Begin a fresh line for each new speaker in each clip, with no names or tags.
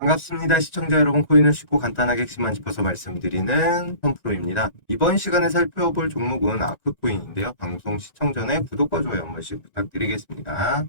반갑습니다. 시청자 여러분, 코인을 쉽고 간단하게 핵심만 짚어서 말씀드리는 펀프로입니다. 이번 시간에 살펴볼 종목은 아크코인인데요. 방송 시청 전에 구독과 좋아요 한 번씩 부탁드리겠습니다.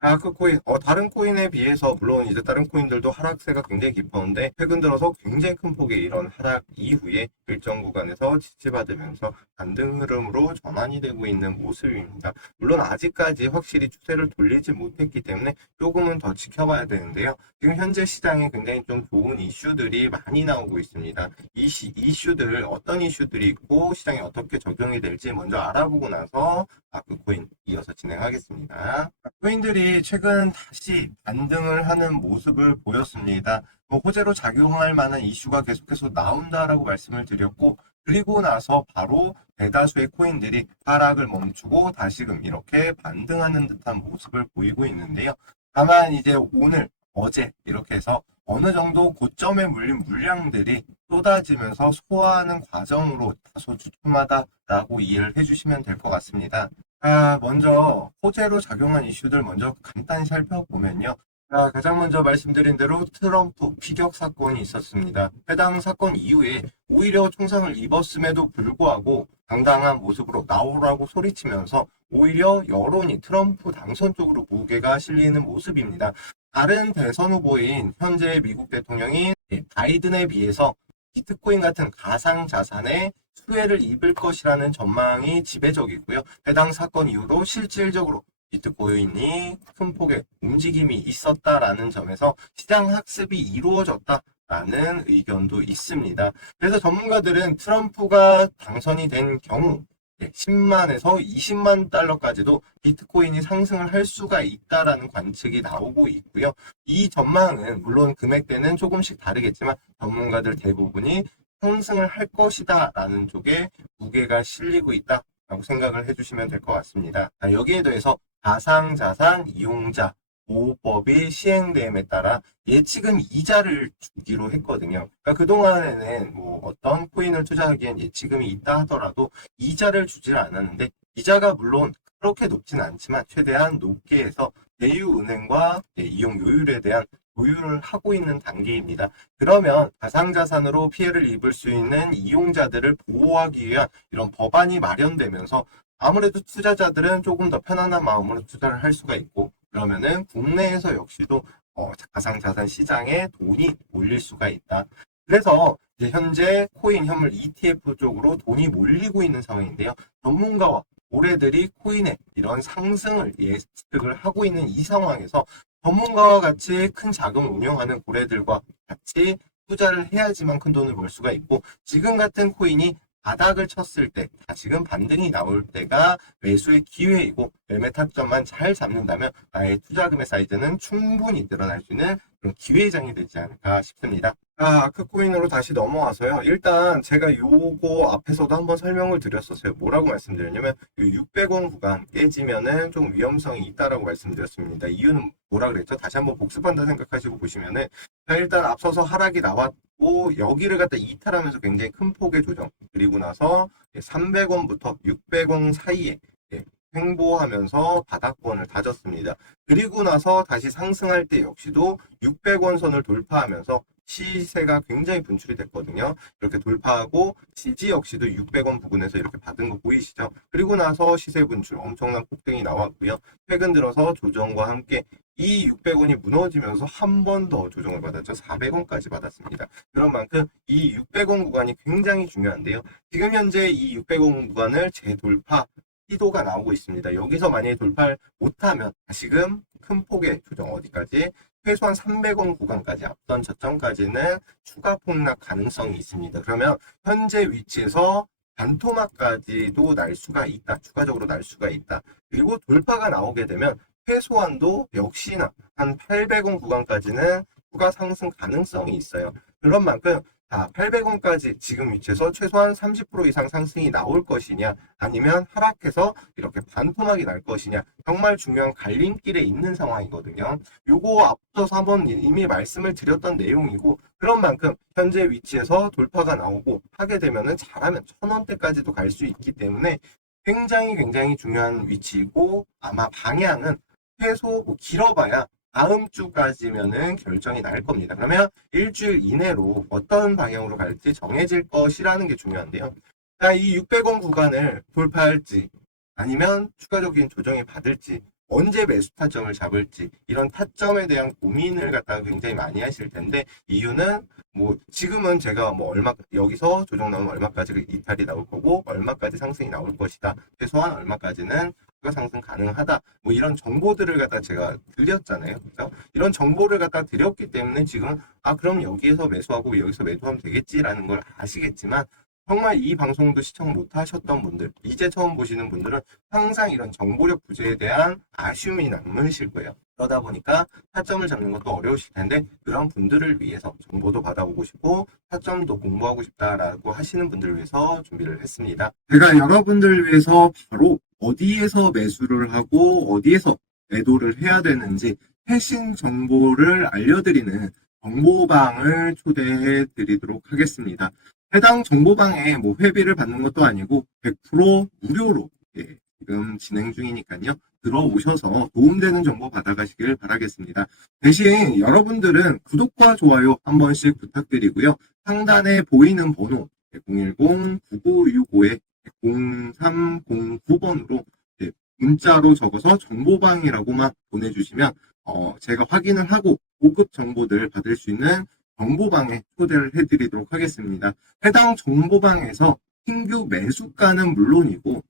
아크코인, 어, 다른 코인에 비해서 물론 이제 다른 코인들도 하락세가 굉장히 깊었는데 최근 들어서 굉장히 큰 폭의 이런 하락 이후에 일정 구간에서 지지받으면서 반등 흐름으로 전환이 되고 있는 모습입니다. 물론 아직까지 확실히 추세를 돌리지 못했기 때문에 조금은 더 지켜봐야 되는데요. 지금 현재 시장에 굉장히 좀 좋은 이슈들이 많이 나오고 있습니다. 이 시- 이슈들 어떤 이슈들이 있고 시장에 어떻게 적용이 될지 먼저 알아보고 나서 아크코인 이어서 진행하겠습니다. 코인들이 최근 다시 반등을 하는 모습을 보였습니다. 뭐 호재로 작용할 만한 이슈가 계속해서 나온다라고 말씀을 드렸고 그리고 나서 바로 대다수의 코인들이 하락을 멈추고 다시금 이렇게 반등하는 듯한 모습을 보이고 있는데요. 다만 이제 오늘 어제 이렇게 해서 어느 정도 고점에 물린 물량들이 쏟아지면서 소화하는 과정으로 다소 주춤하다라고 이해를 해주시면 될 것 같습니다. 아, 먼저 호재로 작용한 이슈들 먼저 간단히 살펴보면요. 자, 가장 먼저 말씀드린 대로 트럼프 피격 사건이 있었습니다. 해당 사건 이후에 오히려 총상을 입었음에도 불구하고 당당한 모습으로 나오라고 소리치면서 오히려 여론이 트럼프 당선 쪽으로 무게가 실리는 모습입니다. 다른 대선 후보인 현재 미국 대통령인 바이든에 비해서 비트코인 같은 가상 자산에 수혜를 입을 것이라는 전망이 지배적이고요. 해당 사건 이후로 실질적으로 비트코인이 큰 폭의 움직임이 있었다라는 점에서 시장 학습이 이루어졌다 라는 의견도 있습니다. 그래서 전문가들은 트럼프가 당선이 된 경우 10만에서 20만 달러까지도 비트코인이 상승을 할 수가 있다라는 관측이 나오고 있고요. 이 전망은 물론 금액대는 조금씩 다르겠지만 전문가들 대부분이 상승을 할 것이다 라는 쪽에 무게가 실리고 있다 라고 생각을 해주시면 될 것 같습니다. 자, 여기에 더해서 가상자산 이용자 보호법이 시행됨에 따라 예치금 이자를 주기로 했거든요. 그러니까 그동안에는 뭐 어떤 코인을 투자하기엔 예치금이 있다 하더라도 이자를 주질 않았는데 이자가 물론 그렇게 높진 않지만 최대한 높게 해서 대유은행과 네, 이용 요율에 대한 조율을 하고 있는 단계입니다. 그러면 가상자산으로 피해를 입을 수 있는 이용자들을 보호하기 위한 이런 법안이 마련되면서 아무래도 투자자들은 조금 더 편안한 마음으로 투자를 할 수가 있고 그러면은 국내에서 역시도 어, 가상 자산 시장에 돈이 몰릴 수가 있다. 그래서 이제 현재 코인 현물 ETF 쪽으로 돈이 몰리고 있는 상황인데요. 전문가와 고래들이 코인의 이런 상승을 예측을 하고 있는 이 상황에서 전문가와 같이 큰 자금을 운영하는 고래들과 같이 투자를 해야지만 큰 돈을 벌 수가 있고 지금 같은 코인이 바닥을 쳤을 때 다시금 반등이 나올 때가 매수의 기회이고 매매 타점만 잘 잡는다면 나의 투자금의 사이즈는 충분히 늘어날 수 있는 그런 기회장이 되지 않을까 싶습니다. 아, 아크코인으로 다시 넘어와서요. 일단 제가 요거 앞에서도 한번 설명을 드렸었어요. 뭐라고 말씀드렸냐면 600원 구간 깨지면은 좀 위험성이 있다라고 말씀드렸습니다. 이유는 뭐라 그랬죠? 다시 한번 복습한다 생각하시고 보시면은 자, 일단 앞서서 하락이 나왔 고 여기를 갖다 이탈하면서 굉장히 큰 폭의 조정 그리고 나서 300원부터 600원 사이에 예, 횡보하면서 바닥권을 다졌습니다. 그리고 나서 다시 상승할 때 역시도 600원 선을 돌파하면서 시세가 굉장히 분출이 됐거든요. 이렇게 돌파하고 지지 역시도 600원 부근에서 이렇게 받은 거 보이시죠? 그리고 나서 시세 분출 엄청난 폭등이 나왔고요. 최근 들어서 조정과 함께 이 600원이 무너지면서 한 번 더 조정을 받았죠. 400원까지 받았습니다. 그런 만큼 이 600원 구간이 굉장히 중요한데요. 지금 현재 이 600원 구간을 재돌파 시도가 나오고 있습니다. 여기서 만약에 돌파를 못하면 다시금 큰 폭의 조정 어디까지 최소한 300원 구간까지 앞선 저점까지는 추가 폭락 가능성이 있습니다. 그러면 현재 위치에서 반토막까지도 날 수가 있다. 추가적으로 날 수가 있다. 그리고 돌파가 나오게 되면 최소한도 역시나 한 800원 구간까지는 추가 상승 가능성이 있어요. 그런 만큼 자, 800원까지 지금 위치에서 최소한 30% 이상 상승이 나올 것이냐, 아니면 하락해서 이렇게 반토막이 날 것이냐, 정말 중요한 갈림길에 있는 상황이거든요. 요거 앞서서 한번 이미 말씀을 드렸던 내용이고, 그런 만큼 현재 위치에서 돌파가 나오고 하게 되면은 잘하면 천원대까지도 갈 수 있기 때문에 굉장히 굉장히 중요한 위치이고 아마 방향은 최소 뭐 길어봐야 다음 주까지면은 결정이 날 겁니다. 그러면 일주일 이내로 어떤 방향으로 갈지 정해질 것이라는 게 중요한데요. 자, 이 600원 구간을 돌파할지 아니면 추가적인 조정이 받을지 언제 매수 타점을 잡을지 이런 타점에 대한 고민을 갖다가 굉장히 많이 하실 텐데 이유는 뭐 지금은 제가 뭐 얼마 여기서 조정 나오면 얼마까지 이탈이 나올 거고 얼마까지 상승이 나올 것이다 최소한 얼마까지는 상승 가능하다 뭐 이런 정보들을 갖다 제가 드렸잖아요 그죠 이런 정보를 갖다 드렸기 때문에 지금 아 그럼 여기에서 매수하고 여기서 매도하면 되겠지라는 걸 아시겠지만 정말 이 방송도 시청 못 하셨던 분들 이제 처음 보시는 분들은 항상 이런 정보력 부재에 대한 아쉬움이 남으실 거예요. 그러다 보니까 타점을 잡는 것도 어려우실 텐데 그런 분들을 위해서 정보도 받아보고 싶고 타점도 공부하고 싶다라고 하시는 분들을 위해서 준비를 했습니다. 제가 여러분들을 위해서 바로 어디에서 매수를 하고 어디에서 매도를 해야 되는지 최신 정보를 알려드리는 정보방을 초대해 드리도록 하겠습니다. 해당 정보방에 뭐 회비를 받는 것도 아니고 100% 무료로 예, 지금 진행 중이니까요. 들어오셔서 도움되는 정보 받아가시길 바라겠습니다. 대신 여러분들은 구독과 좋아요 한 번씩 부탁드리고요. 상단에 보이는 번호 010-9965에 0309번으로 예, 문자로 적어서 정보방이라고만 보내주시면 어, 제가 확인을 하고 고급 정보들 받을 수 있는 정보방에 초대를 해드리도록 하겠습니다. 해당 정보방에서 신규 매수가는 물론이고,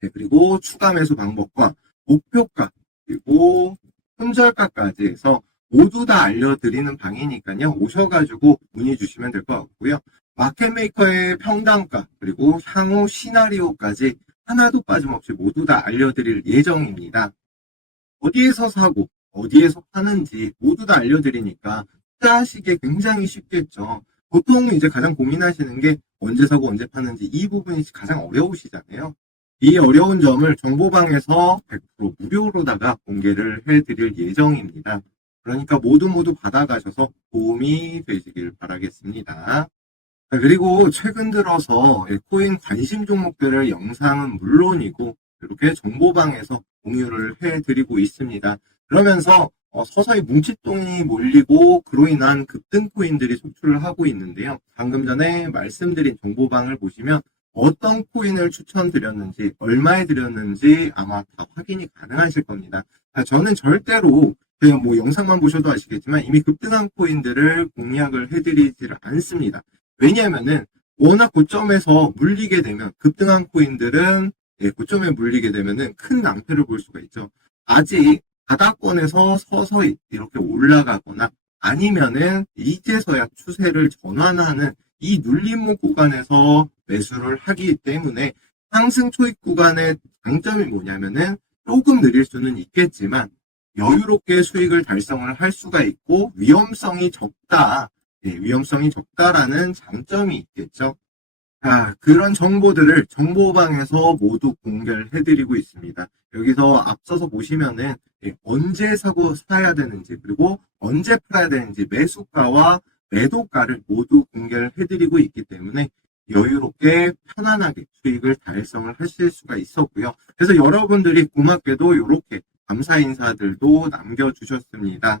네, 그리고 추가 매수 방법과 목표가, 그리고 손절가까지 해서 모두 다 알려드리는 방이니까요. 오셔가지고 문의 주시면 될 것 같고요. 마켓메이커의 평단가, 그리고 향후 시나리오까지 하나도 빠짐없이 모두 다 알려드릴 예정입니다. 어디에서 사고, 어디에서 파는지 모두 다 알려드리니까 투자하시기에 굉장히 쉽겠죠. 보통 이제 가장 고민하시는 게 언제 사고 언제 파는지 이 부분이 가장 어려우시잖아요. 이 어려운 점을 정보방에서 100% 무료로다가 공개를 해드릴 예정입니다. 그러니까 모두 모두 받아가셔서 도움이 되시길 바라겠습니다. 자, 그리고 최근 들어서 코인 관심 종목들을 영상은 물론이고 이렇게 정보방에서 공유를 해드리고 있습니다. 그러면서 어, 서서히 뭉칫돈이 몰리고 그로 인한 급등 코인들이 속출을 하고 있는데요. 방금 전에 말씀드린 정보방을 보시면 어떤 코인을 추천드렸는지 얼마에 드렸는지 아마 다 확인이 가능하실 겁니다. 자, 저는 절대로 그냥 뭐 영상만 보셔도 아시겠지만 이미 급등한 코인들을 공략을 해드리지를 않습니다. 왜냐하면은 워낙 고점에서 물리게 되면 급등한 코인들은 예, 고점에 물리게 되면은 큰 낭패를 볼 수가 있죠. 아직 바닥권에서 서서히 이렇게 올라가거나 아니면은 이제서야 추세를 전환하는 이 눌림목 구간에서 매수를 하기 때문에 상승 초입 구간의 장점이 뭐냐면은 조금 느릴 수는 있겠지만 여유롭게 수익을 달성을 할 수가 있고 위험성이 적다. 예, 위험성이 적다라는 장점이 있겠죠. 자, 그런 정보들을 정보방에서 모두 공개를 해드리고 있습니다. 여기서 앞서서 보시면은 예, 언제 사고 사야 되는지 그리고 언제 팔아야 되는지 매수가와 매도가를 모두 공개를 해드리고 있기 때문에 여유롭게 편안하게 수익을 달성을 하실 수가 있었고요. 그래서 여러분들이 고맙게도 이렇게 감사 인사들도 남겨주셨습니다.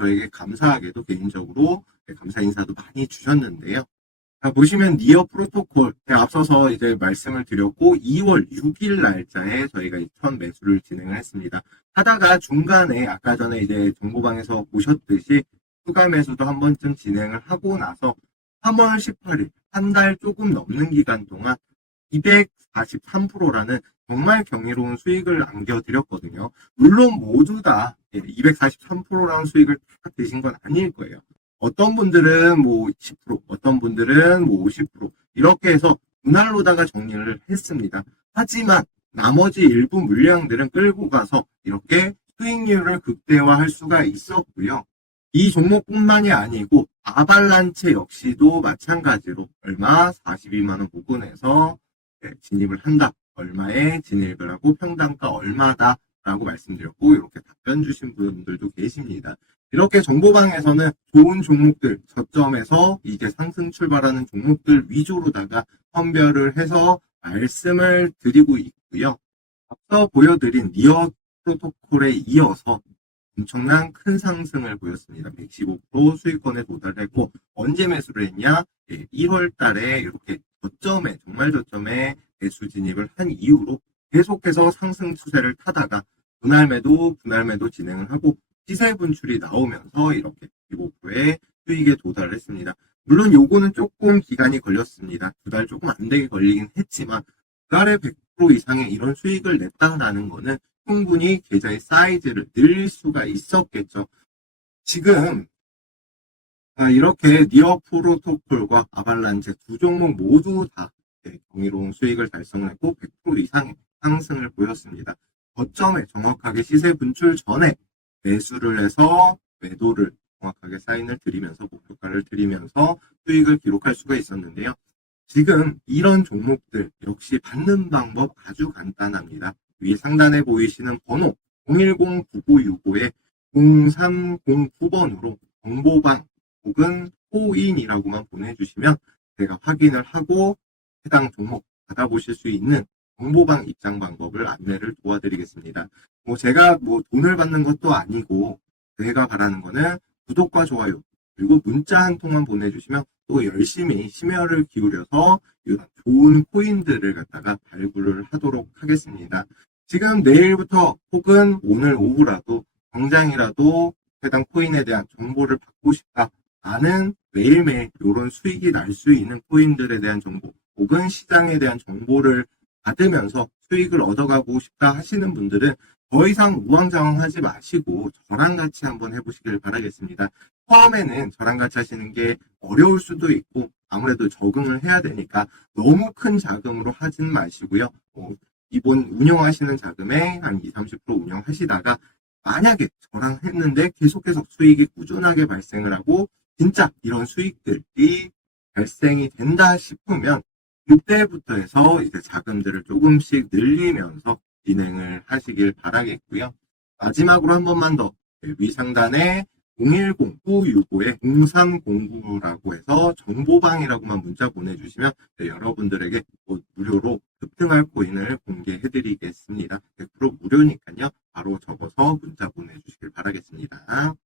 저에게 감사하게도 개인적으로 감사 인사도 많이 주셨는데요. 자, 보시면 니어 프로토콜 제가 앞서서 이제 말씀을 드렸고 2월 6일 날짜에 저희가 첫 매수를 진행을 했습니다. 하다가 중간에 아까 전에 이제 정보방에서 보셨듯이 추가 매수도 한 번쯤 진행을 하고 나서 3월 18일 한 달 조금 넘는 기간 동안 243%라는 정말 경이로운 수익을 안겨드렸거든요. 물론 모두 다 243%라는 수익을 다 드신 건 아닐 거예요. 어떤 분들은 뭐 10%, 어떤 분들은 뭐 50% 이렇게 해서 분할로다가 정리를 했습니다. 하지만 나머지 일부 물량들은 끌고 가서 이렇게 수익률을 극대화할 수가 있었고요. 이 종목뿐만이 아니고 아발란체 역시도 마찬가지로 얼마 42만원 부근에서 네, 진입을 한다. 얼마에 진입을 하고 평단가 얼마다 라고 말씀드렸고 이렇게 답변 주신 분들도 계십니다. 이렇게 정보방에서는 좋은 종목들 저점에서 이제 상승 출발하는 종목들 위주로다가 선별을 해서 말씀을 드리고 있고요. 앞서 보여드린 니어 프로토콜에 이어서 엄청난 큰 상승을 보였습니다. 115% 수익권에 도달했고 언제 매수를 했냐? 1월 달에 이렇게 저점에 정말 저점에 매수 진입을 한 이후로 계속해서 상승 추세를 타다가 분할 매도 분할 매도 진행을 하고 시세 분출이 나오면서 이렇게 15%의 수익에 도달을 했습니다. 물론 요거는 조금 기간이 걸렸습니다. 두 달 조금 안 되게 걸리긴 했지만 두 달에 100% 이상의 이런 수익을 냈다라는 거는 충분히 계좌의 사이즈를 늘릴 수가 있었겠죠. 지금 아, 이렇게 니어 프로토콜과 아발란체 두 종목 모두 다 네, 경이로운 수익을 달성했고 100% 이상의 상승을 보였습니다. 거점에 정확하게 시세 분출 전에 매수를 해서 매도를 정확하게 사인을 드리면서 목표가를 드리면서 수익을 기록할 수가 있었는데요. 지금 이런 종목들 역시 받는 방법 아주 간단합니다. 위 상단에 보이시는 번호 010-9965에 0309번으로 정보방 혹은 코인이라고만 보내주시면 제가 확인을 하고 해당 종목 받아보실 수 있는 정보방 입장 방법을 안내를 도와드리겠습니다. 뭐 제가 뭐 돈을 받는 것도 아니고 제가 바라는 거는 구독과 좋아요 그리고 문자 한 통만 보내주시면 또 열심히 심혈을 기울여서 이런 좋은 코인들을 갖다가 발굴을 하도록 하겠습니다. 지금 내일부터 혹은 오늘 오후라도 당장이라도 해당 코인에 대한 정보를 받고 싶다라는 매일매일 이런 수익이 날 수 있는 코인들에 대한 정보 혹은 시장에 대한 정보를 받으면서 수익을 얻어가고 싶다 하시는 분들은 더 이상 우왕좌왕하지 마시고 저랑 같이 한번 해보시길 바라겠습니다. 처음에는 저랑 같이 하시는 게 어려울 수도 있고 아무래도 적응을 해야 되니까 너무 큰 자금으로 하진 마시고요. 어, 이번 운영하시는 자금에 한 20, 30% 운영하시다가 만약에 저랑 했는데 계속해서 수익이 꾸준하게 발생을 하고 진짜 이런 수익들이 발생이 된다 싶으면 그때부터 해서 이제 자금들을 조금씩 늘리면서 진행을 하시길 바라겠고요. 마지막으로 한 번만 더 네, 위상단에 010-965에 0309라고 해서 정보방이라고만 문자 보내주시면 네, 여러분들에게 곧 무료로 급등할 코인을 공개해드리겠습니다. 100% 무료니까요. 바로 적어서 문자 보내주시길 바라겠습니다.